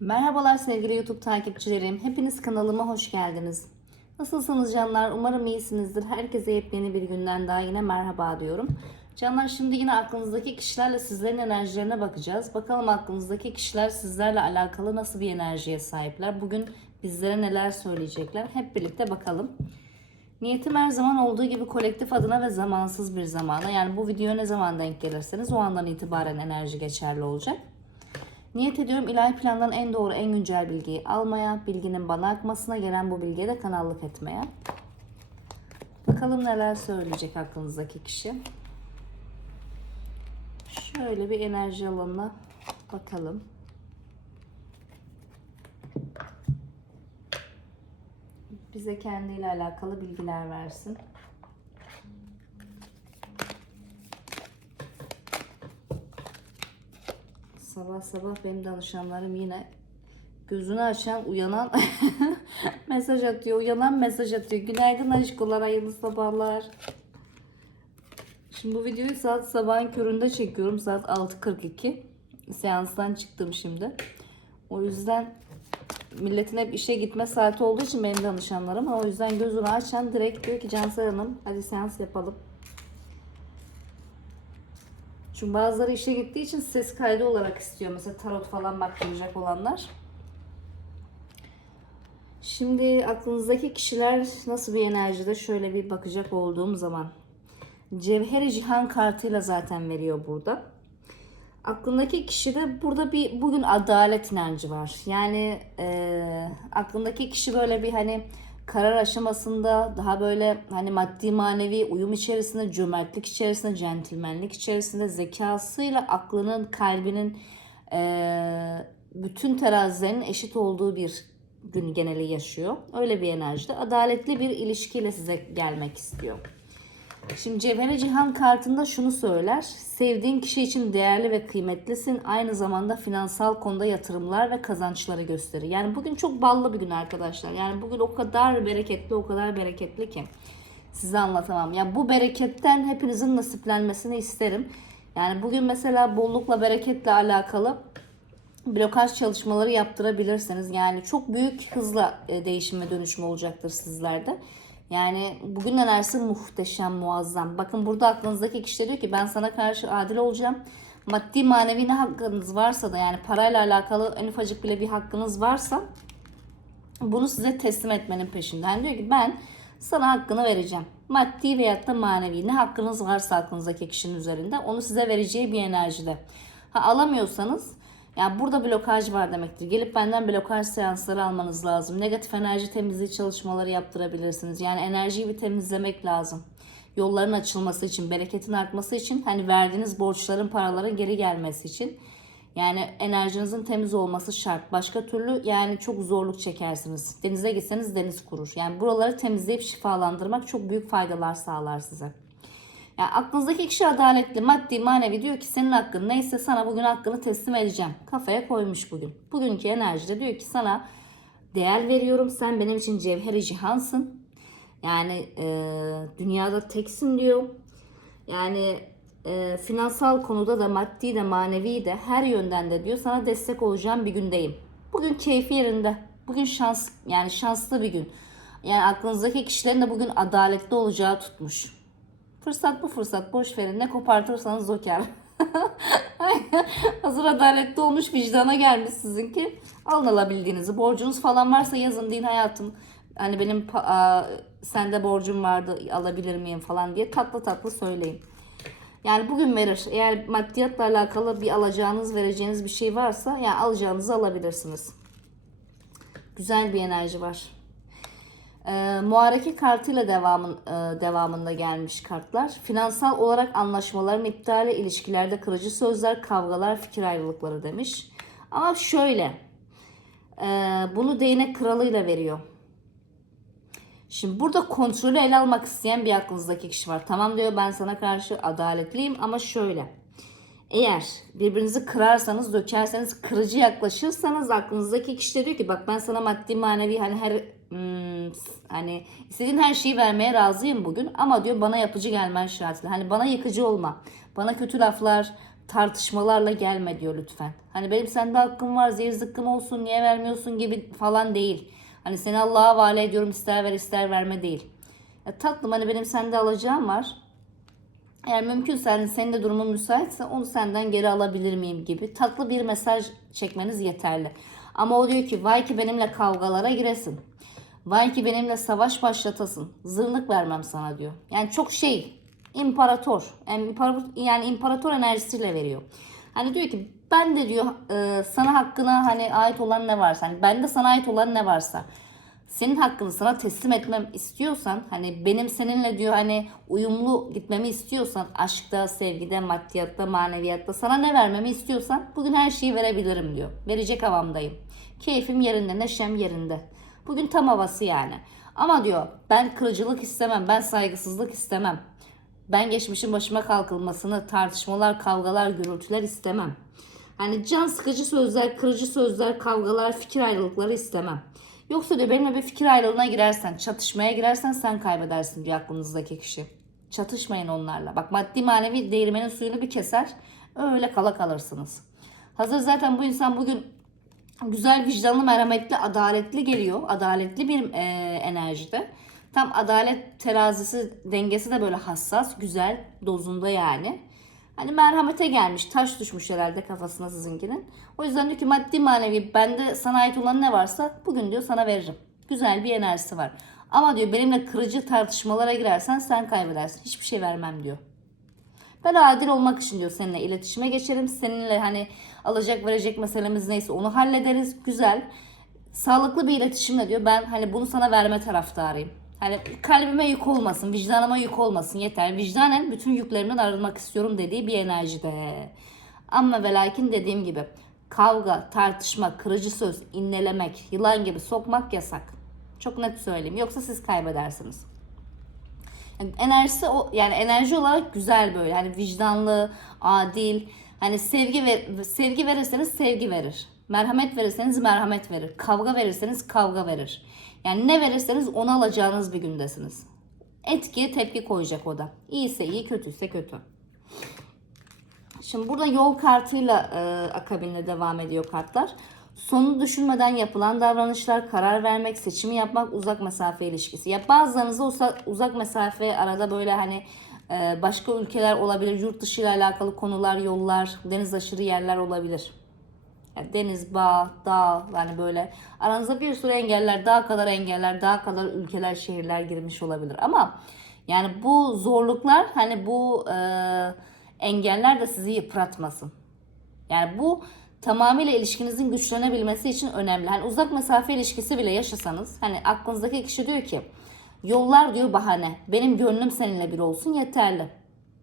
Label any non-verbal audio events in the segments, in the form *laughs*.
Merhabalar sevgili YouTube takipçilerim. Hepiniz kanalıma hoş geldiniz. Nasılsınız canlar? Umarım iyisinizdir. Herkese yepyeni bir günden daha yine merhaba diyorum. Canlar şimdi yine aklınızdaki kişilerle sizlerin enerjilerine bakacağız. Bakalım aklınızdaki kişiler sizlerle alakalı nasıl bir enerjiye sahipler? Bugün bizlere neler söyleyecekler? Hep birlikte bakalım. Niyetim her zaman olduğu gibi kolektif adına ve zamansız bir zamana. Yani bu videoya ne zaman denk gelirseniz o andan itibaren enerji geçerli olacak. Niyet ediyorum ilahi plandan en doğru, en güncel bilgiyi almaya, bilginin bana akmasına, gelen bu bilgiye de kanallık etmeye. Bakalım neler söyleyecek aklınızdaki kişi. Şöyle bir enerji alanına bakalım. Bize kendiyle alakalı bilgiler versin. Sabah sabah benim danışanlarım yine gözünü açan uyanan *laughs* mesaj atıyor. Uyanan mesaj atıyor. Günaydın aşkolar, hayırlı sabahlar. Şimdi bu videoyu saat sabahın köründe çekiyorum. Saat 6.42. Seanstan çıktım şimdi. O yüzden milletin hep işe gitme saati olduğu için benim danışanlarım. O yüzden gözünü açan direkt diyor ki Cansel Hanım hadi seans yapalım. Çünkü bazıları işe gittiği için ses kaydı olarak istiyor. Mesela tarot falan baktıracak olanlar. Şimdi aklınızdaki kişiler nasıl bir enerjide şöyle bir bakacak olduğum zaman. Cevheri Cihan kartıyla zaten veriyor burada. Aklındaki kişide burada bir bugün adalet inancı var. Yani e, aklındaki kişi böyle bir hani karar aşamasında daha böyle hani maddi manevi uyum içerisinde, cömertlik içerisinde, centilmenlik içerisinde, zekasıyla aklının, kalbinin e, bütün terazilerin eşit olduğu bir gün geneli yaşıyor. Öyle bir enerjide adaletli bir ilişkiyle size gelmek istiyor. Şimdi Cevheri Cihan kartında şunu söyler. Sevdiğin kişi için değerli ve kıymetlisin. Aynı zamanda finansal konuda yatırımlar ve kazançları gösterir. Yani bugün çok ballı bir gün arkadaşlar. Yani bugün o kadar bereketli, o kadar bereketli ki size anlatamam. Yani bu bereketten hepinizin nasiplenmesini isterim. Yani bugün mesela bollukla, bereketle alakalı blokaj çalışmaları yaptırabilirsiniz. Yani çok büyük hızla e, değişim ve dönüşüm olacaktır sizlerde. Yani bugün enerjisi muhteşem, muazzam. Bakın burada aklınızdaki kişi diyor ki ben sana karşı adil olacağım. Maddi manevi ne hakkınız varsa da yani parayla alakalı en ufacık bile bir hakkınız varsa bunu size teslim etmenin peşinden. Diyor ki ben sana hakkını vereceğim. Maddi veyahut da manevi ne hakkınız varsa aklınızdaki kişinin üzerinde onu size vereceği bir enerjide. Ha alamıyorsanız yani burada blokaj var demektir. Gelip benden blokaj seansları almanız lazım. Negatif enerji temizliği çalışmaları yaptırabilirsiniz. Yani enerjiyi bir temizlemek lazım. Yolların açılması için, bereketin artması için, hani verdiğiniz borçların, paraların geri gelmesi için. Yani enerjinizin temiz olması şart. Başka türlü yani çok zorluk çekersiniz. Denize gitseniz deniz kurur. Yani buraları temizleyip şifalandırmak çok büyük faydalar sağlar size. Yani aklınızdaki kişi adaletli, maddi, manevi diyor ki senin hakkın neyse sana bugün hakkını teslim edeceğim. Kafaya koymuş bugün. Bugünkü enerjide diyor ki sana değer veriyorum. Sen benim için cevheri cihansın. Yani e, dünyada teksin diyor. Yani e, finansal konuda da maddi de manevi de her yönden de diyor sana destek olacağım bir gündeyim. Bugün keyfi yerinde. Bugün şans yani şanslı bir gün. Yani aklınızdaki kişilerin de bugün adaletli olacağı tutmuş. Fırsat bu fırsat. Boş verin. Ne kopartırsanız o kar. *laughs* Hazır adaletli olmuş vicdana gelmiş sizinki. Alın alabildiğinizi. Borcunuz falan varsa yazın deyin hayatım. Hani benim a, sende borcum vardı alabilir miyim falan diye tatlı tatlı söyleyin. Yani bugün verir. Eğer maddiyatla alakalı bir alacağınız vereceğiniz bir şey varsa yani alacağınızı alabilirsiniz. Güzel bir enerji var. E, muhareke kartıyla devamın e, devamında gelmiş kartlar. Finansal olarak anlaşmaların iptali, ilişkilerde kırıcı sözler, kavgalar, fikir ayrılıkları demiş. Ama şöyle, e, bunu değnek kralıyla veriyor. Şimdi burada kontrolü ele almak isteyen bir aklınızdaki kişi var. Tamam diyor ben sana karşı adaletliyim ama şöyle. Eğer birbirinizi kırarsanız, dökerseniz, kırıcı yaklaşırsanız aklınızdaki kişi de diyor ki bak ben sana maddi manevi hani her hmm, hani istediğin her şeyi vermeye razıyım bugün ama diyor bana yapıcı gelmen şartıyla. Hani bana yıkıcı olma. Bana kötü laflar, tartışmalarla gelme diyor lütfen. Hani benim sende hakkım var zehir zıkkım olsun niye vermiyorsun gibi falan değil. Hani seni Allah'a havale ediyorum ister ver ister verme değil. Ya tatlım hani benim sende alacağım var. Eğer mümkünse hani senin de durumun müsaitse onu senden geri alabilir miyim gibi tatlı bir mesaj çekmeniz yeterli. Ama o diyor ki vay ki benimle kavgalara giresin. Vay ki benimle savaş başlatasın. Zırnık vermem sana diyor. Yani çok şey imparator. Yani imparator, yani imparator enerjisiyle veriyor. Hani diyor ki ben de diyor e, sana hakkına hani ait olan ne varsa hani bende sana ait olan ne varsa senin hakkını sana teslim etmem istiyorsan hani benim seninle diyor hani uyumlu gitmemi istiyorsan aşkta, sevgide, maddiyatta, maneviyatta sana ne vermemi istiyorsan bugün her şeyi verebilirim diyor. Verecek havamdayım. Keyfim yerinde, neşem yerinde. Bugün tam havası yani. Ama diyor ben kırıcılık istemem, ben saygısızlık istemem. Ben geçmişin başıma kalkılmasını, tartışmalar, kavgalar, gürültüler istemem. Hani can sıkıcı sözler, kırıcı sözler, kavgalar, fikir ayrılıkları istemem. Yoksa diyor benimle bir fikir ayrılığına girersen, çatışmaya girersen sen kaybedersin diyor aklınızdaki kişi. Çatışmayın onlarla. Bak maddi manevi değirmenin suyunu bir keser, öyle kala kalırsınız. Hazır zaten bu insan bugün güzel, vicdanlı, merhametli, adaletli geliyor. Adaletli bir e, enerjide. Tam adalet terazisi dengesi de böyle hassas, güzel, dozunda yani. Hani merhamete gelmiş, taş düşmüş herhalde kafasına sizinkinin. O yüzden diyor ki maddi manevi bende sana ait olan ne varsa bugün diyor sana veririm. Güzel bir enerjisi var. Ama diyor benimle kırıcı tartışmalara girersen sen kaybedersin. Hiçbir şey vermem diyor. Ben adil olmak için diyor seninle iletişime geçerim. Seninle hani alacak verecek meselemiz neyse onu hallederiz. Güzel. Sağlıklı bir iletişimle diyor ben hani bunu sana verme taraftarıyım. Hani kalbime yük olmasın, vicdanıma yük olmasın yeter. Vicdanen bütün yüklerimden arınmak istiyorum dediği bir enerjide. Ama ve lakin dediğim gibi kavga, tartışma, kırıcı söz, innelemek, yılan gibi sokmak yasak. Çok net söyleyeyim. Yoksa siz kaybedersiniz. Yani enerjisi o yani enerji olarak güzel böyle. Hani vicdanlı, adil. Hani sevgi ver, sevgi verirseniz sevgi verir. Merhamet verirseniz merhamet verir. Kavga verirseniz kavga verir. Yani ne verirseniz onu alacağınız bir gündesiniz. Etkiye tepki koyacak o da. İyiyse iyi, kötüyse kötü. Şimdi burada yol kartıyla e, akabinde devam ediyor kartlar. Sonu düşünmeden yapılan davranışlar, karar vermek, seçimi yapmak, uzak mesafe ilişkisi. Ya bazılarınızda uzak, uzak mesafe arada böyle hani başka ülkeler olabilir, yurt dışı ile alakalı konular, yollar, deniz aşırı yerler olabilir. Yani deniz, bağ, dağ yani böyle aranızda bir sürü engeller, daha kadar engeller, daha kadar ülkeler, şehirler girmiş olabilir. Ama yani bu zorluklar hani bu e, engeller de sizi yıpratmasın. Yani bu tamamıyla ilişkinizin güçlenebilmesi için önemli. Hani uzak mesafe ilişkisi bile yaşasanız hani aklınızdaki kişi diyor ki yollar diyor bahane. Benim gönlüm seninle bir olsun yeterli.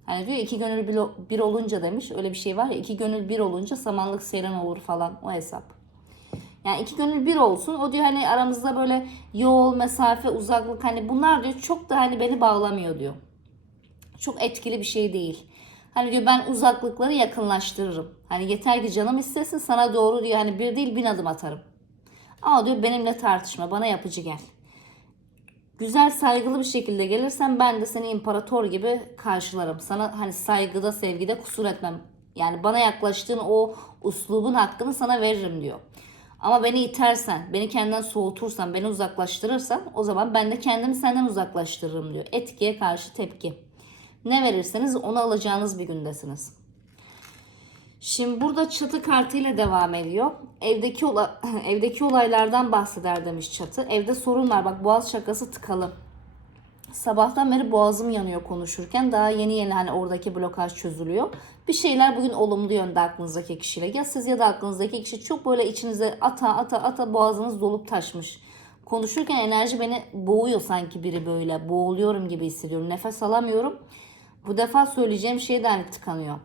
Hani diyor iki gönül bir, olunca demiş. Öyle bir şey var ya iki gönül bir olunca samanlık seyran olur falan o hesap. Yani iki gönül bir olsun. O diyor hani aramızda böyle yol, mesafe, uzaklık hani bunlar diyor çok da hani beni bağlamıyor diyor. Çok etkili bir şey değil. Hani diyor ben uzaklıkları yakınlaştırırım. Hani yeter ki canım istesin sana doğru diyor hani bir değil bin adım atarım. Ama diyor benimle tartışma bana yapıcı gel. Güzel saygılı bir şekilde gelirsen ben de seni imparator gibi karşılarım. Sana hani saygıda sevgide kusur etmem. Yani bana yaklaştığın o uslubun hakkını sana veririm diyor. Ama beni itersen, beni kendinden soğutursan, beni uzaklaştırırsan o zaman ben de kendimi senden uzaklaştırırım diyor. Etkiye karşı tepki. Ne verirseniz onu alacağınız bir gündesiniz. Şimdi burada çatı kartıyla devam ediyor. Evdeki ola *clears throat* evdeki olaylardan bahseder demiş çatı. Evde sorun var. Bak boğaz şakası tıkalı. Sabahtan beri boğazım yanıyor konuşurken. Daha yeni yeni hani oradaki blokaj çözülüyor. Bir şeyler bugün olumlu yönde aklınızdaki kişiyle. Ya siz ya da aklınızdaki kişi çok böyle içinize ata ata ata boğazınız dolup taşmış. Konuşurken enerji beni boğuyor sanki biri böyle. Boğuluyorum gibi hissediyorum. Nefes alamıyorum. Bu defa söyleyeceğim şey de hani tıkanıyor.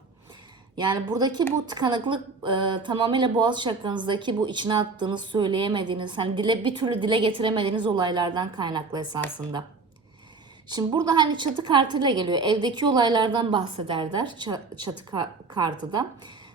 Yani buradaki bu tıkanıklık e, tamamıyla boğaz çakranızdaki bu içine attığınız, söyleyemediğiniz, hani dile bir türlü dile getiremediğiniz olaylardan kaynaklı esasında. Şimdi burada hani çatı kartıyla geliyor. Evdeki olaylardan bahseder der çatı kartı da.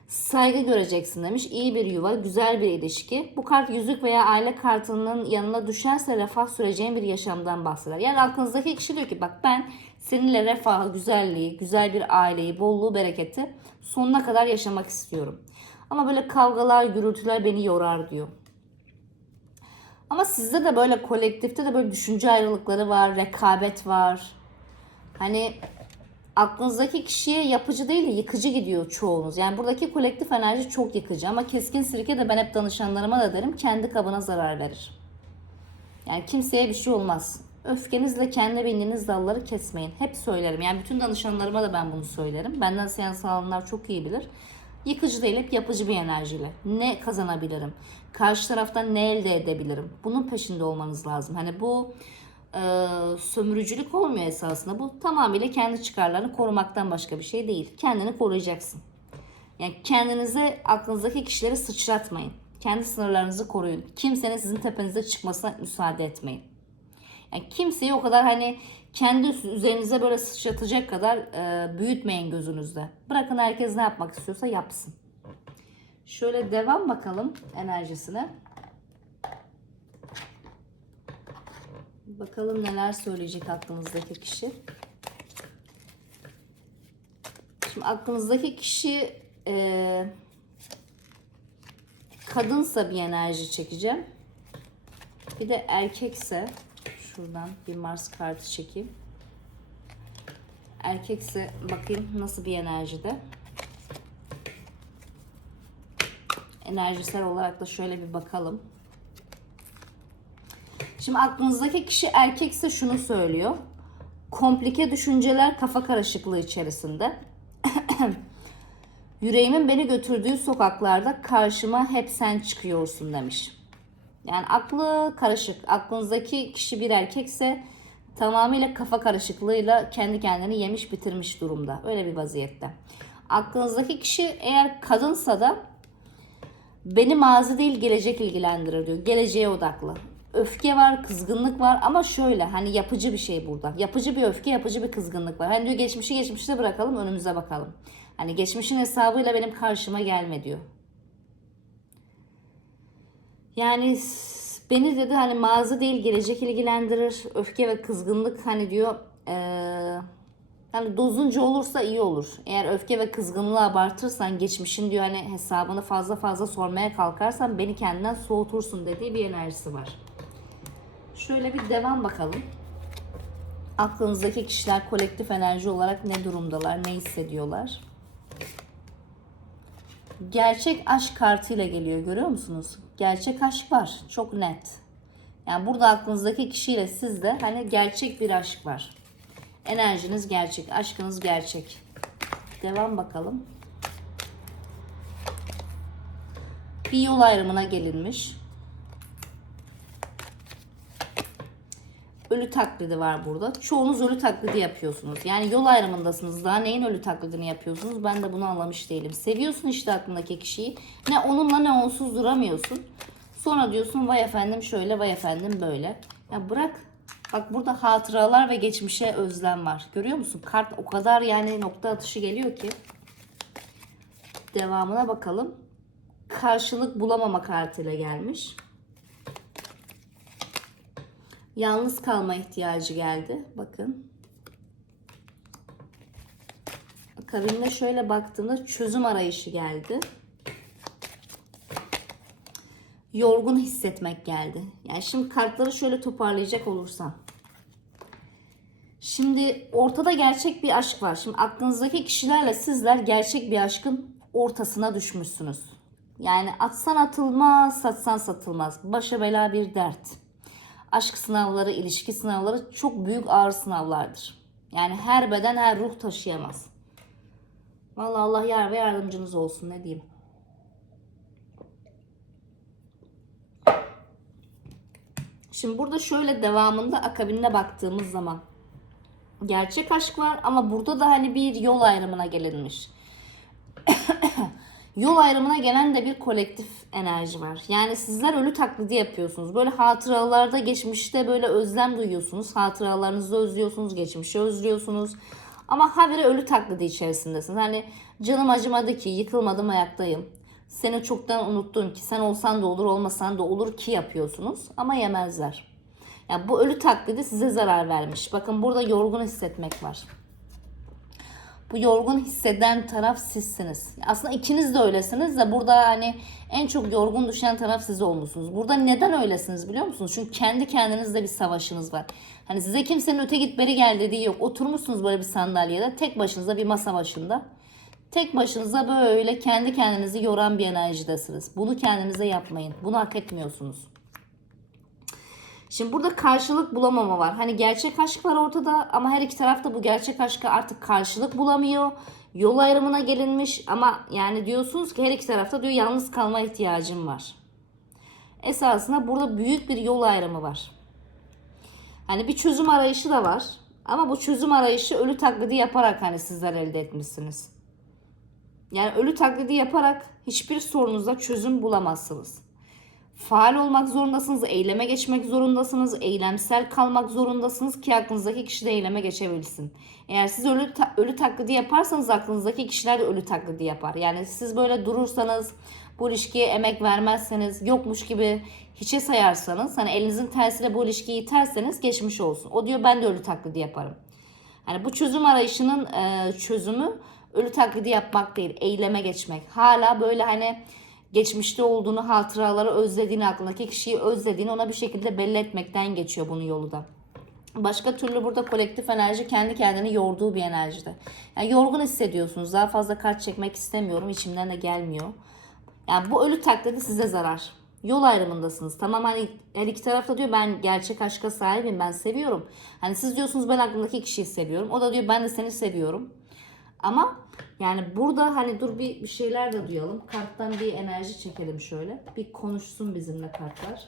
Saygı göreceksin demiş. İyi bir yuva, güzel bir ilişki. Bu kart yüzük veya aile kartının yanına düşerse refah süreceğin bir yaşamdan bahseder. Yani aklınızdaki kişi diyor ki bak ben seninle refahı, güzelliği, güzel bir aileyi, bolluğu, bereketi sonuna kadar yaşamak istiyorum. Ama böyle kavgalar, gürültüler beni yorar diyor. Ama sizde de böyle kolektifte de böyle düşünce ayrılıkları var, rekabet var. Hani aklınızdaki kişiye yapıcı değil de yıkıcı gidiyor çoğunuz. Yani buradaki kolektif enerji çok yıkıcı ama keskin sirke de ben hep danışanlarıma da derim kendi kabına zarar verir. Yani kimseye bir şey olmaz. Öfkenizle kendi bindiğiniz dalları kesmeyin. Hep söylerim. Yani bütün danışanlarıma da ben bunu söylerim. Benden seans alanlar çok iyi bilir. Yıkıcı değil hep yapıcı bir enerjiyle. Ne kazanabilirim? Karşı taraftan ne elde edebilirim? Bunun peşinde olmanız lazım. Hani bu e, sömürücülük olmuyor esasında. Bu tamamıyla kendi çıkarlarını korumaktan başka bir şey değil. Kendini koruyacaksın. Yani kendinize aklınızdaki kişileri sıçratmayın. Kendi sınırlarınızı koruyun. Kimsenin sizin tepenize çıkmasına müsaade etmeyin. Yani kimseyi o kadar hani kendi üzerinize böyle sıçratacak kadar e, büyütmeyin gözünüzde. Bırakın herkes ne yapmak istiyorsa yapsın. Şöyle devam bakalım enerjisine. Bakalım neler söyleyecek aklınızdaki kişi. Şimdi aklınızdaki kişi e, kadınsa bir enerji çekeceğim. Bir de erkekse şuradan bir Mars kartı çekeyim. Erkekse bakayım nasıl bir enerjide. Enerjisel olarak da şöyle bir bakalım. Şimdi aklınızdaki kişi erkekse şunu söylüyor. Komplike düşünceler kafa karışıklığı içerisinde. *clears throat* Yüreğimin beni götürdüğü sokaklarda karşıma hep sen çıkıyorsun demiş. Yani aklı karışık. Aklınızdaki kişi bir erkekse tamamıyla kafa karışıklığıyla kendi kendini yemiş bitirmiş durumda. Öyle bir vaziyette. Aklınızdaki kişi eğer kadınsa da beni mazi değil gelecek ilgilendirir diyor. Geleceğe odaklı. Öfke var, kızgınlık var ama şöyle hani yapıcı bir şey burada. Yapıcı bir öfke, yapıcı bir kızgınlık var. Hani diyor geçmişi geçmişte bırakalım önümüze bakalım. Hani geçmişin hesabıyla benim karşıma gelme diyor. Yani beni dedi hani mazi değil gelecek ilgilendirir. Öfke ve kızgınlık hani diyor eee yani dozunca olursa iyi olur. Eğer öfke ve kızgınlığı abartırsan geçmişin diyor hani hesabını fazla fazla sormaya kalkarsan beni kendinden soğutursun dediği bir enerjisi var. Şöyle bir devam bakalım. Aklınızdaki kişiler kolektif enerji olarak ne durumdalar, ne hissediyorlar? Gerçek aşk kartıyla geliyor görüyor musunuz? Gerçek aşk var. Çok net. Yani burada aklınızdaki kişiyle sizde hani gerçek bir aşk var. Enerjiniz gerçek, aşkınız gerçek. Devam bakalım. Bir yol ayrımına gelinmiş. Ölü taklidi var burada. Çoğunuz ölü taklidi yapıyorsunuz. Yani yol ayrımındasınız. Daha neyin ölü taklidini yapıyorsunuz? Ben de bunu anlamış değilim. Seviyorsun işte aklındaki kişiyi. Ne onunla ne onsuz duramıyorsun. Sonra diyorsun vay efendim şöyle vay efendim böyle. Ya bırak Bak burada hatıralar ve geçmişe özlem var. Görüyor musun? Kart o kadar yani nokta atışı geliyor ki. Devamına bakalım. Karşılık bulamama kartıyla gelmiş. Yalnız kalma ihtiyacı geldi. Bakın. Akabinde şöyle baktığımda çözüm arayışı geldi yorgun hissetmek geldi. Yani şimdi kartları şöyle toparlayacak olursam. Şimdi ortada gerçek bir aşk var. Şimdi aklınızdaki kişilerle sizler gerçek bir aşkın ortasına düşmüşsünüz. Yani atsan atılmaz, satsan satılmaz. Başa bela bir dert. Aşk sınavları, ilişki sınavları çok büyük ağır sınavlardır. Yani her beden her ruh taşıyamaz. Vallahi Allah yar ve yardımcınız olsun ne diyeyim. Şimdi burada şöyle devamında akabinde baktığımız zaman gerçek aşk var ama burada da hani bir yol ayrımına gelinmiş. Yol ayrımına gelen de bir kolektif enerji var. Yani sizler ölü taklidi yapıyorsunuz. Böyle hatıralarda geçmişte böyle özlem duyuyorsunuz. Hatıralarınızı özlüyorsunuz, geçmişi özlüyorsunuz. Ama habire ölü taklidi içerisindesiniz. Hani canım acımadı ki, yıkılmadım ayaktayım. Seni çoktan unuttum ki sen olsan da olur olmasan da olur ki yapıyorsunuz ama yemezler. Yani bu ölü taklidi size zarar vermiş. Bakın burada yorgun hissetmek var. Bu yorgun hisseden taraf sizsiniz. Aslında ikiniz de öylesiniz de burada hani en çok yorgun düşen taraf siz olmuşsunuz. Burada neden öylesiniz biliyor musunuz? Çünkü kendi kendinizle bir savaşınız var. Hani size kimsenin öte git beri gel dediği yok. Oturmuşsunuz böyle bir sandalyede tek başınıza bir masa başında. Tek başınıza böyle kendi kendinizi yoran bir enerjidesiniz. Bunu kendinize yapmayın. Bunu hak etmiyorsunuz. Şimdi burada karşılık bulamama var. Hani gerçek aşk var ortada ama her iki taraf da bu gerçek aşka artık karşılık bulamıyor. Yol ayrımına gelinmiş ama yani diyorsunuz ki her iki tarafta diyor yalnız kalma ihtiyacım var. Esasında burada büyük bir yol ayrımı var. Hani bir çözüm arayışı da var. Ama bu çözüm arayışı ölü taklidi yaparak hani sizler elde etmişsiniz. Yani ölü taklidi yaparak hiçbir sorunuza çözüm bulamazsınız. Faal olmak zorundasınız, eyleme geçmek zorundasınız, eylemsel kalmak zorundasınız ki aklınızdaki kişi de eyleme geçebilsin. Eğer siz ölü, ta- ölü taklidi yaparsanız aklınızdaki kişiler de ölü taklidi yapar. Yani siz böyle durursanız, bu ilişkiye emek vermezseniz, yokmuş gibi hiçe sayarsanız, hani elinizin tersiyle bu ilişkiyi iterseniz geçmiş olsun. O diyor ben de ölü taklidi yaparım. Yani bu çözüm arayışının e, çözümü ölü taklidi yapmak değil, eyleme geçmek. Hala böyle hani geçmişte olduğunu, hatıraları özlediğini, aklındaki kişiyi özlediğini ona bir şekilde belli etmekten geçiyor bunun yolu da. Başka türlü burada kolektif enerji kendi kendini yorduğu bir enerjide. Yani yorgun hissediyorsunuz. Daha fazla kart çekmek istemiyorum. içimden de gelmiyor. Yani bu ölü taklidi size zarar. Yol ayrımındasınız. Tamam hani her iki tarafta diyor ben gerçek aşka sahibim. Ben seviyorum. Hani siz diyorsunuz ben aklımdaki kişiyi seviyorum. O da diyor ben de seni seviyorum. Ama yani burada hani dur bir, bir şeyler de duyalım. Karttan bir enerji çekelim şöyle. Bir konuşsun bizimle kartlar.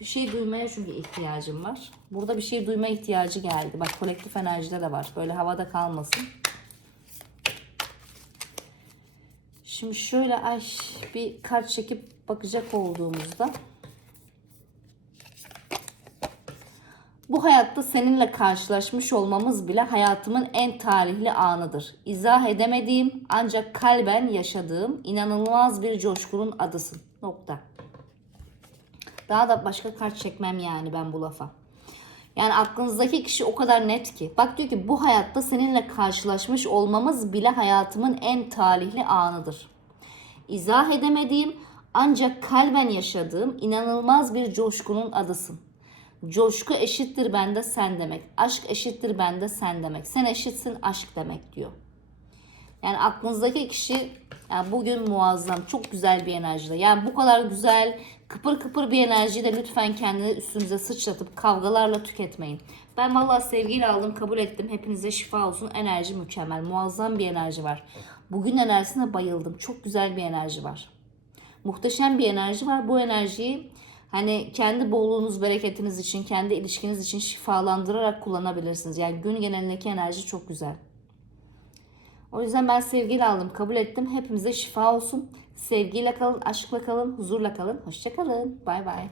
Bir şey duymaya çünkü ihtiyacım var. Burada bir şey duyma ihtiyacı geldi. Bak kolektif enerjide de var. Böyle havada kalmasın. Şimdi şöyle ay bir kart çekip bakacak olduğumuzda Bu hayatta seninle karşılaşmış olmamız bile hayatımın en tarihli anıdır. İzah edemediğim ancak kalben yaşadığım inanılmaz bir coşkunun adısın. Nokta. Daha da başka kart çekmem yani ben bu lafa. Yani aklınızdaki kişi o kadar net ki. Bak diyor ki bu hayatta seninle karşılaşmış olmamız bile hayatımın en talihli anıdır. İzah edemediğim ancak kalben yaşadığım inanılmaz bir coşkunun adısın. Coşku eşittir bende sen demek. Aşk eşittir bende sen demek. Sen eşitsin aşk demek diyor. Yani aklınızdaki kişi yani bugün muazzam, çok güzel bir enerjide. Yani bu kadar güzel, kıpır kıpır bir enerjiyi de lütfen kendini üstünüze sıçratıp kavgalarla tüketmeyin. Ben vallahi sevgiyle aldım, kabul ettim. Hepinize şifa olsun. Enerji mükemmel, muazzam bir enerji var. Bugün enerjisine bayıldım. Çok güzel bir enerji var. Muhteşem bir enerji var. Bu enerjiyi hani kendi bolluğunuz, bereketiniz için, kendi ilişkiniz için şifalandırarak kullanabilirsiniz. Yani gün genelindeki enerji çok güzel. O yüzden ben sevgiyle aldım, kabul ettim. Hepimize şifa olsun. Sevgiyle kalın, aşkla kalın, huzurla kalın. Hoşçakalın. Bay bay.